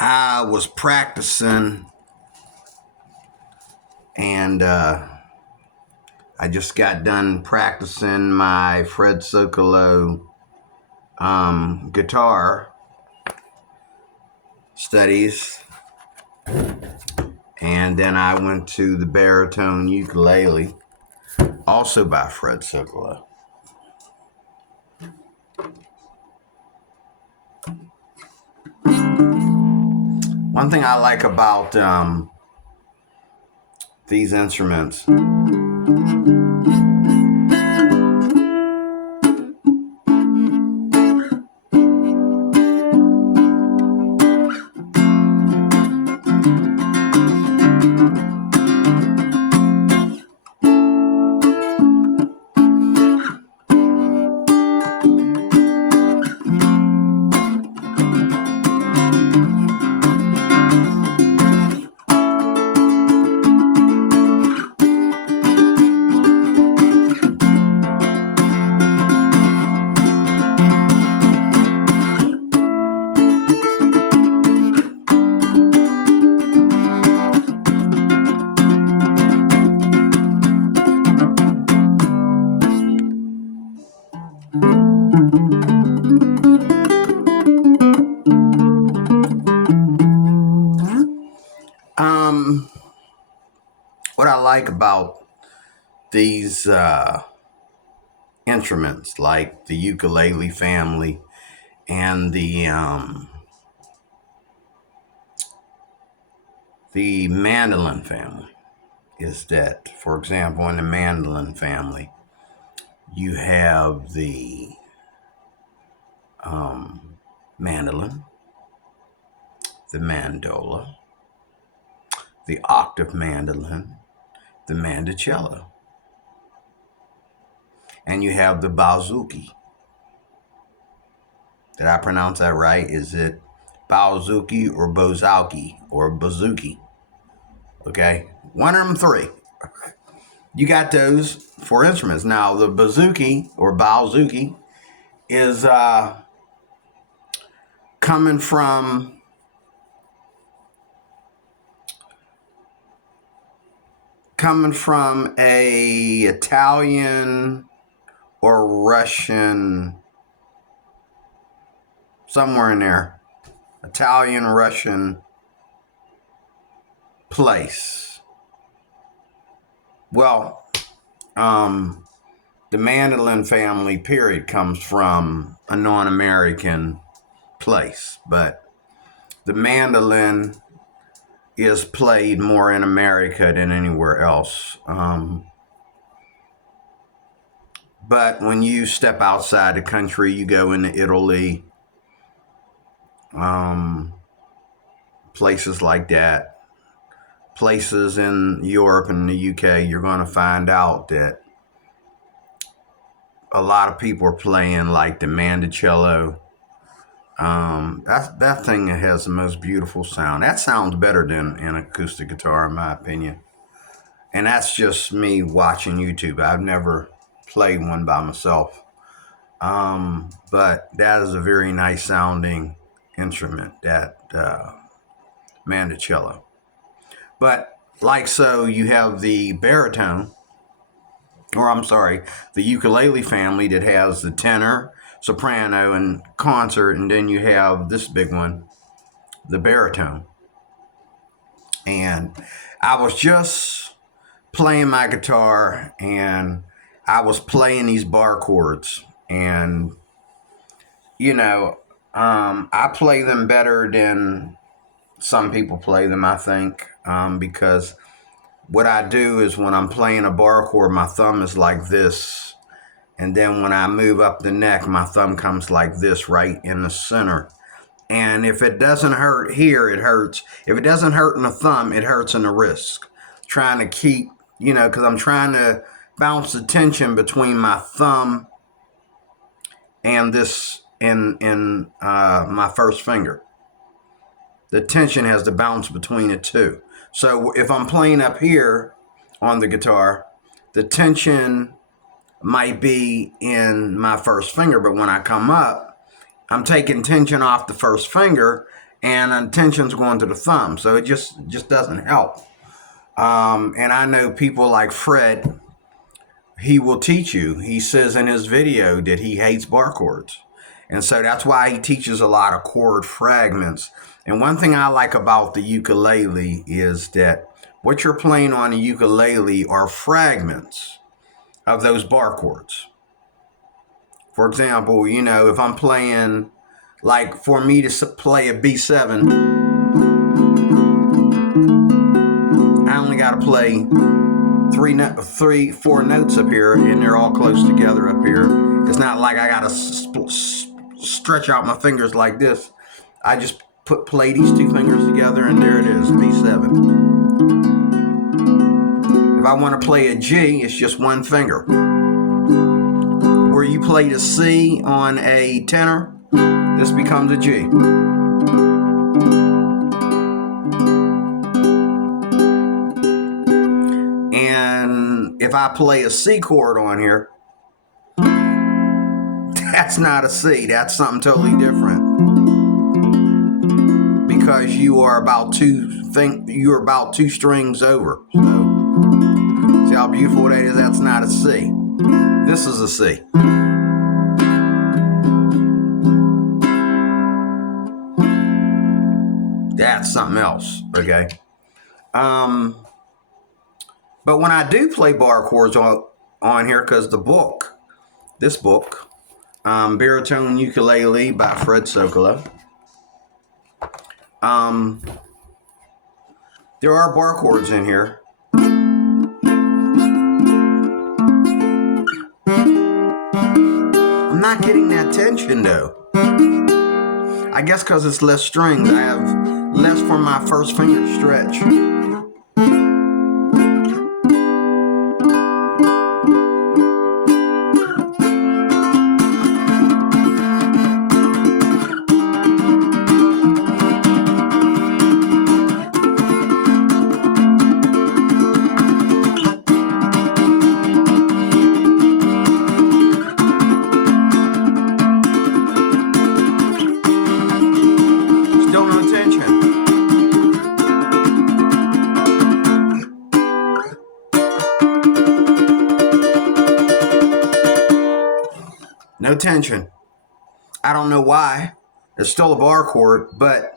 I was practicing, and I just got done practicing my Fred Socolo guitar studies, and then I went to the Baritone ukulele, also by Fred Socolo. One thing I like about these instruments what I like about these instruments, like the ukulele family and the mandolin family, is that, for example, in the mandolin family, you have the mandolin, the mandola, the octave mandolin, the mandocello, and you have the bouzouki. Did I pronounce that right? Is it bouzouki or bozauki or bouzouki? Okay, one of them three. You got those for instruments. Now the bouzouki or bouzouki is coming from a Italian or Russian, somewhere in there, Italian, Russian place. Well, the mandolin family period comes from a non-American place, but the mandolin is played more in America than anywhere else. But when you step outside the country, you go into Italy, places like that, places in Europe and the UK, you're going to find out that a lot of people are playing like the mandocello. That thing has the most beautiful sound. That sounds better than an acoustic guitar, in my opinion. And that's just me watching YouTube. I've never played one by myself. But that is a very nice sounding instrument, that mandocello. But like so, you have the baritone, or I'm sorry, the ukulele family that has the tenor, soprano, and concert, and then you have this big one, the baritone. And I was just playing my guitar, and I was playing these bar chords, and I play them better than some people play them, I think, because what I do is when I'm playing a bar chord, my thumb is like this. And then when I move up the neck, my thumb comes like this right in the center. And if it doesn't hurt here, it hurts. If it doesn't hurt in the thumb, it hurts in the wrist. Trying to keep, because I'm trying to bounce the tension between my thumb and this in my first finger. The tension has to bounce between the two. So if I'm playing up here on the guitar, the tension might be in my first finger, but when I come up, I'm taking tension off the first finger, and tension's going to the thumb, so it just doesn't help. And I know people like Fred, he will teach you. He says in his video that he hates bar chords. And so that's why he teaches a lot of chord fragments. And one thing I like about the ukulele is that what you're playing on the ukulele are fragments of those bar chords. For example, you know, if I'm playing, like for me to play a B7, I only got to play four notes up here, and they're all close together up here. It's not like I got to stretch out my fingers like this. I just play these two fingers together, and there it is, B7. If I want to play a G, it's just one finger. Where you play the C on a tenor, this becomes a G. And if I play a C chord on here, that's not a C. That's something totally different. Because you are about two strings over. So, see how beautiful that is? That's not a C. This is a C. That's something else, okay? But when I do play bar chords on here, because this book, Baritone Ukulele by Fred Sokolow, there are bar chords in here. I'm not getting that tension though. I guess because it's less strings, I have less for my first finger stretch. No tension. I don't know why. It's still a bar chord, but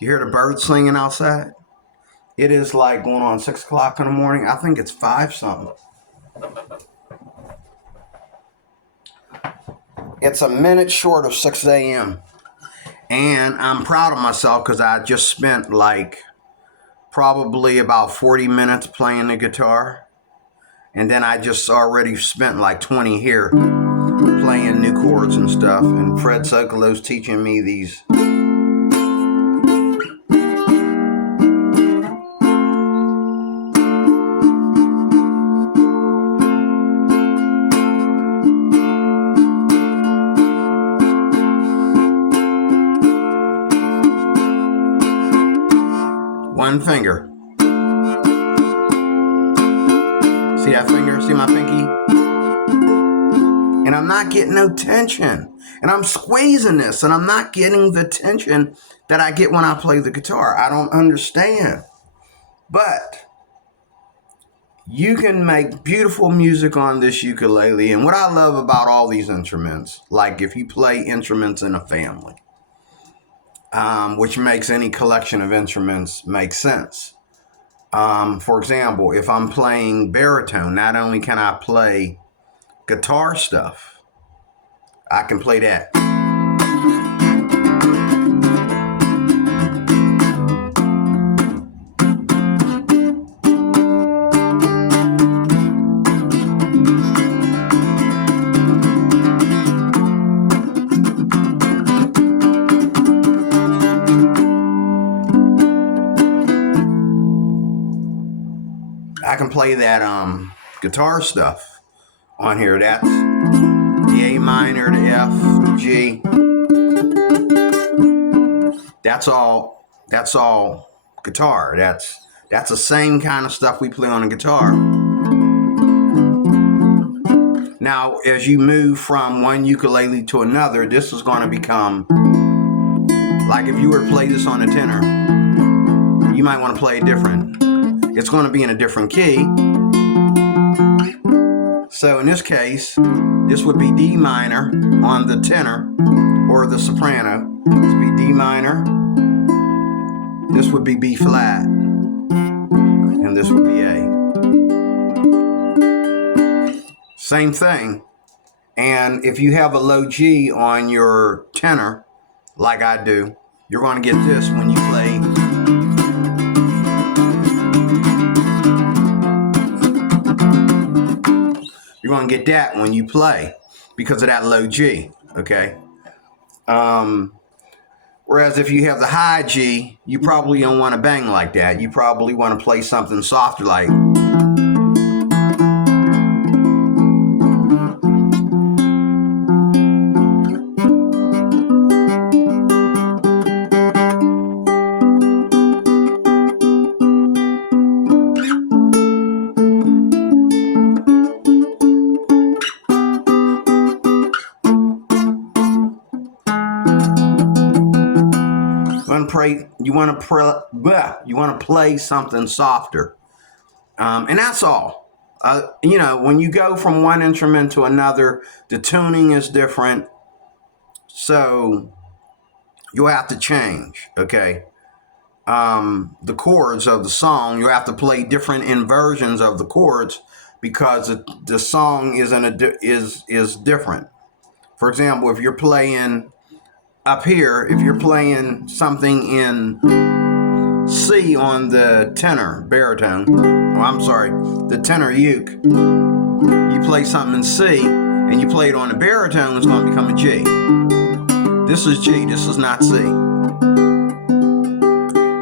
you hear the birds singing outside? It is like going on 6 o'clock in the morning. I think it's 5 something. It's a minute short of 6 a.m. And I'm proud of myself because I just spent like probably about 40 minutes playing the guitar. And then I just already spent like 20 here playing new chords and stuff. And Fred Sokolow's teaching me these. One finger. See that finger? See my pinky? And I'm not getting no tension. And I'm squeezing this, and I'm not getting the tension that I get when I play the guitar. I don't understand. But you can make beautiful music on this ukulele. And what I love about all these instruments, like if you play instruments in a family, which makes any collection of instruments make sense. For example, if I'm playing baritone, not only can I play guitar stuff, I can play that. I can play that guitar stuff on here. That's the A minor, the F, the G. That's all guitar. That's the same kind of stuff we play on a guitar. Now, as you move from one ukulele to another, this is going to become like like if you were to play this on a tenor, you might want to play it different. It's going to be in a different key. So in this case, this would be D minor on the tenor or the soprano. This would be D minor. This would be B flat. And this would be A. Same thing. And if you have a low G on your tenor, like I do, you're going to get this when you play. You're going to get that when you play because of that low G, okay? Whereas if you have the high G, you probably don't want to bang like that. You probably want to play something softer like. You want to play something softer, and that's all. When you go from one instrument to another, the tuning is different, so you'll have to change. Okay, the chords of the song, you have to play different inversions of the chords because the song is different. For example, if you're playing up here, if you're playing something in C on the tenor baritone, the tenor uke, you play something in C and you play it on the baritone, it's going to become a G. This is G, this is not C.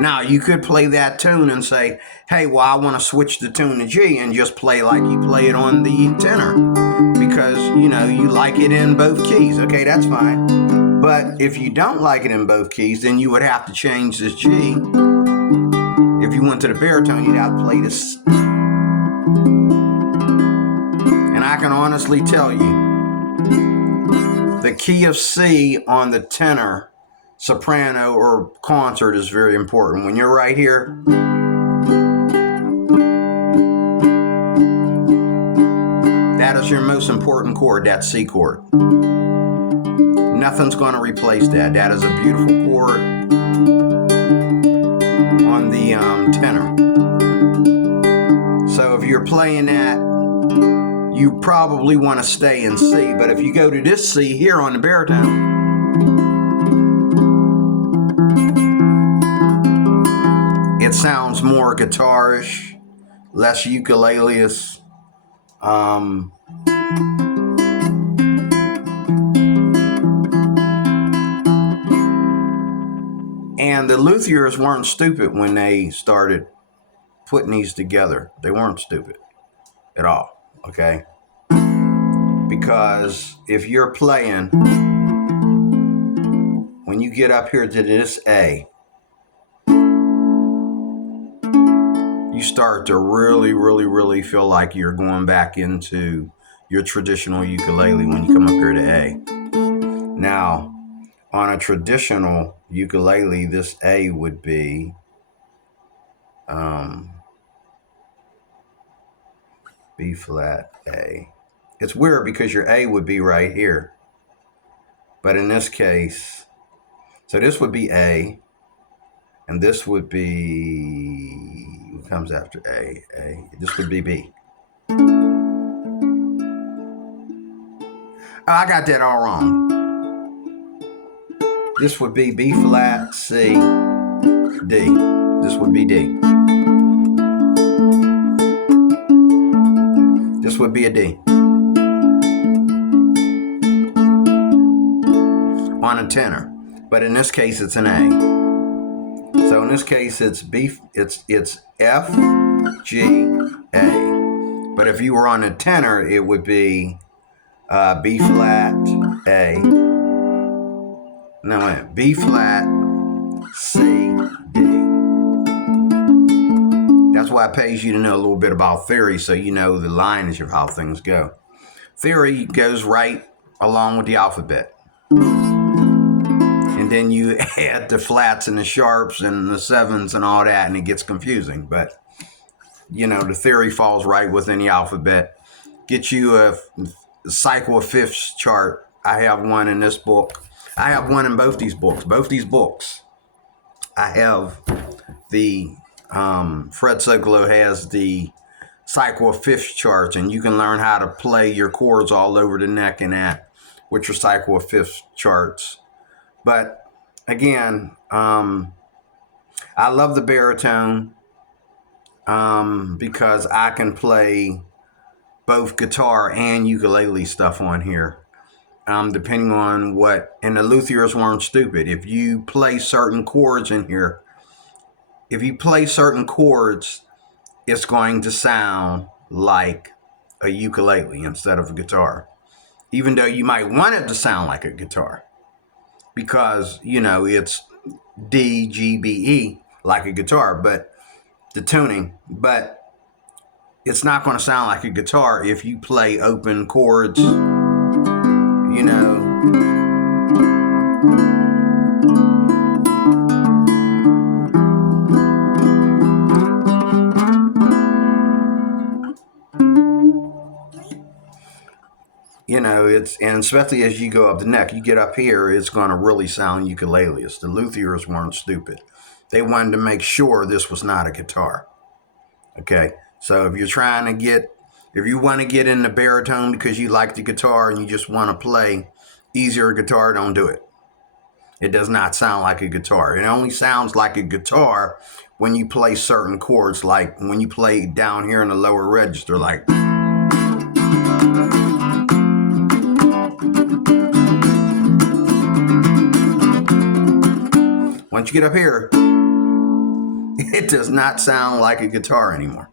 Now, you could play that tune and say, hey, well, I want to switch the tune to G and just play like you play it on the tenor because, you like it in both keys. Okay, that's fine. But if you don't like it in both keys, then you would have to change this G. If you went to the baritone, you'd have to play this. And I can honestly tell you, the key of C on the tenor, soprano, or concert is very important. When you're right here, that is your most important chord, that C chord. Nothing's going to replace that. That is a beautiful chord on the tenor. So if you're playing that, you probably want to stay in C. But if you go to this C here on the baritone, it sounds more guitarish, less ukulele-ish. And the Luthiers weren't stupid when they started putting these together. They weren't stupid at all, okay? Because if you're playing, when you get up here to this A, you start to really, really, really feel like you're going back into your traditional ukulele when you come up here to A. Now, on a traditional ukulele, this A would be B flat A. It's weird because your A would be right here. But in this case, so this would be A, and this would be, what comes after A? This would be B. Oh, I got that all wrong. This would be B flat, C, D. This would be D. This would be a D. On a tenor. But in this case, it's an A. So in this case, it's F, G, A. But if you were on a tenor, it would be B flat, A. No, wait. B flat, C, D. That's why it pays you to know a little bit about theory, so you know the lineage of how things go. Theory goes right along with the alphabet. In and then you add the flats and the sharps and the sevens and all that, and it gets confusing. But the theory falls right within the alphabet. Get you a cycle of fifths chart. I have one in this book. I have one in both these books. Both these books, I have the Fred Sogolo has the cycle of fifths charts, and you can learn how to play your chords all over the neck and that with your cycle of fifths charts. But again, I love the baritone because I can play both guitar and ukulele stuff on here, depending on what. And the Luthiers weren't stupid. If you play certain chords in here, it's going to sound like a ukulele instead of a guitar, even though you might want it to sound like a guitar because, it's D, G, B, E like a guitar, but the tuning, but it's not going to sound like a guitar if you play open chords, and especially as you go up the neck, you get up here, it's going to really sound ukulele. The Luthiers weren't stupid. They wanted to make sure this was not a guitar. Okay, so if you want to get in the baritone because you like the guitar and you just want to play easier guitar, don't do it. It does not sound like a guitar. It only sounds like a guitar when you play certain chords, like when you play down here in the lower register, like. Once you get up here, it does not sound like a guitar anymore.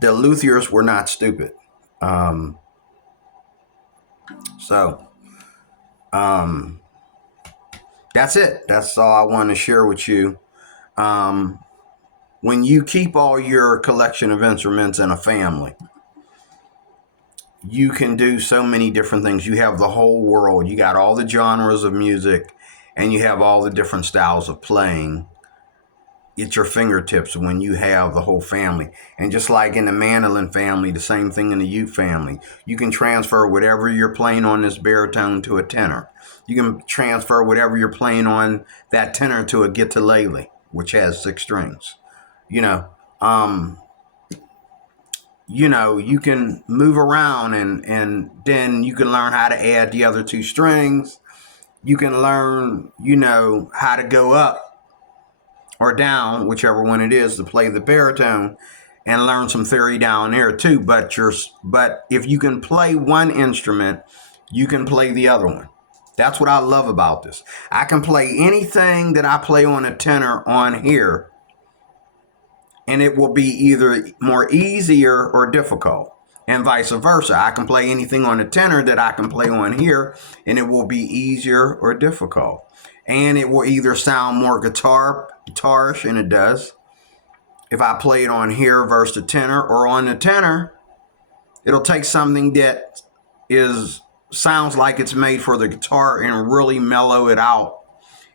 The Luthiers were not stupid. That's it. That's all I want to share with you. When you keep all your collection of instruments in a family, you can do so many different things. You have the whole world. You got all the genres of music, and you have all the different styles of playing at your fingertips when you have the whole family. And just like in the mandolin family, the same thing in the uke family. You can transfer whatever you're playing on this baritone to a tenor. You can transfer whatever you're playing on that tenor to a ukulele, which has 6 strings. You can move around and then you can learn how to add the other 2 strings. You can learn, how to go up or down, whichever one it is, to play the baritone, and learn some theory down there too. But if you can play one instrument, you can play the other one. That's what I love about this. I can play anything that I play on a tenor on here, and it will be either more easier or difficult, and vice versa. I can play anything on a tenor that I can play on here, and it will be easier or difficult. And it will either sound more guitarish, and it does, if I play it on here versus the tenor, or on the tenor, it'll take something that sounds like it's made for the guitar and really mellow it out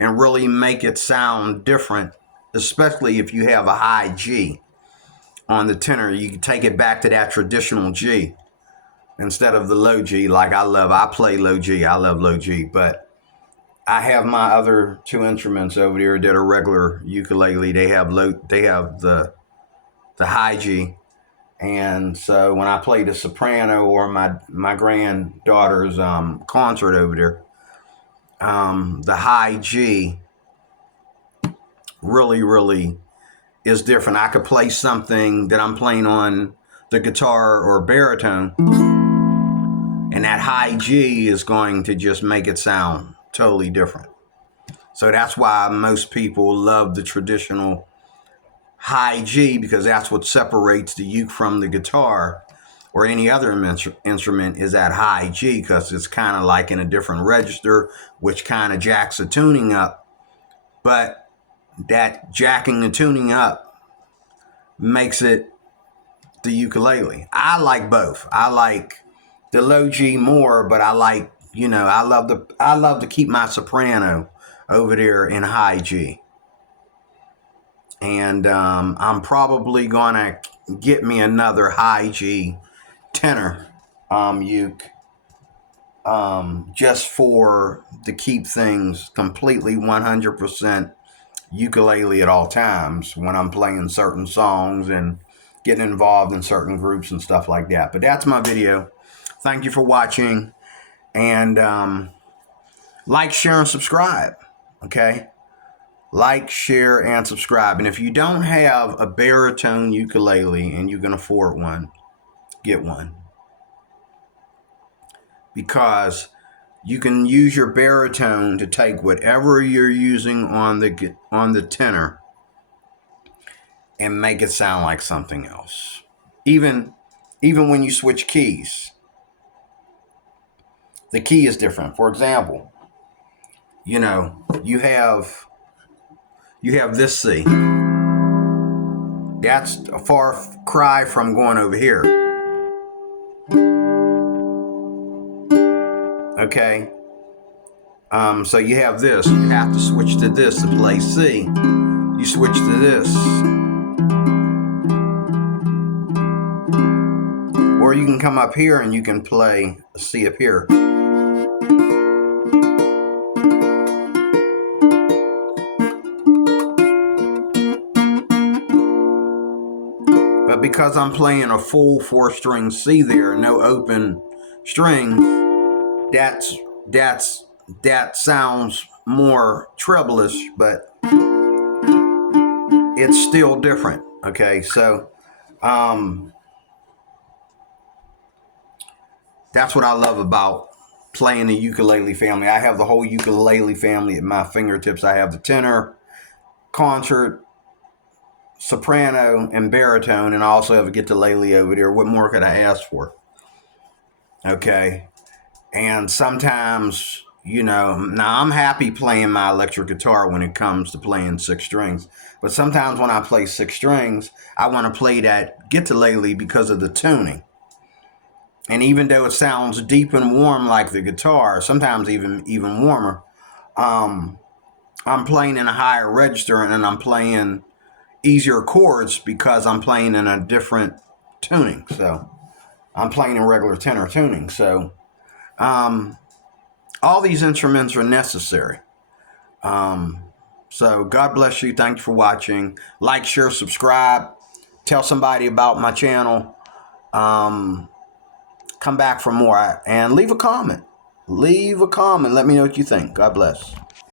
and really make it sound different, especially if you have a high G on the tenor. You can take it back to that traditional G instead of the low G like I play low G. I love low G, but I have my other 2 instruments over there that are regular ukulele. They have the high G. And so when I play the soprano or my granddaughter's concert over there, the high G really, really is different. I could play something that I'm playing on the guitar or baritone, and that high G is going to just make it sound totally different. So that's why most people love the traditional high G, because that's what separates the uke from the guitar or any other instrument, is that high G, because it's kind of like in a different register, which kind of jacks the tuning up. But that jacking the tuning up makes it the ukulele. I like both. I like the low G more, but I like, I love to keep my soprano over there in high G. And I'm probably going to get me another high G tenor uke, just to keep things completely 100% ukulele at all times when I'm playing certain songs and getting involved in certain groups and stuff like that. But that's my video. Thank you for watching, and like, share, and subscribe. Okay, like, share, and subscribe. And if you don't have a baritone ukulele and you can afford one, get one, because you can use your baritone to take whatever you're using on the tenor and make it sound like something else. Even when you switch keys, the key is different. For example, you have this C. That's a far cry from going over here. Okay. So you have this. You have to switch to this to play C. You switch to this. Or you can come up here and you can play C up here. But because I'm playing a full 4-string C there, no open strings, that sounds more treble-ish, but it's still different. Okay, so that's what I love about playing the ukulele family. I have the whole ukulele family at my fingertips. I have the tenor, concert, soprano, and baritone, and I also have a ukulele over there. What more could I ask for? Okay, and sometimes, now I'm happy playing my electric guitar when it comes to playing 6 strings, but sometimes when I play 6 strings, I want to play that ukulele because of the tuning. And even though it sounds deep and warm like the guitar, sometimes even warmer, I'm playing in a higher register and I'm playing easier chords because I'm playing in a different tuning. So I'm playing in regular tenor tuning. So all these instruments are necessary. So God bless you. Thank you for watching. Like, share, subscribe. Tell somebody about my channel. Come back for more and leave a comment. Let me know what you think. God bless.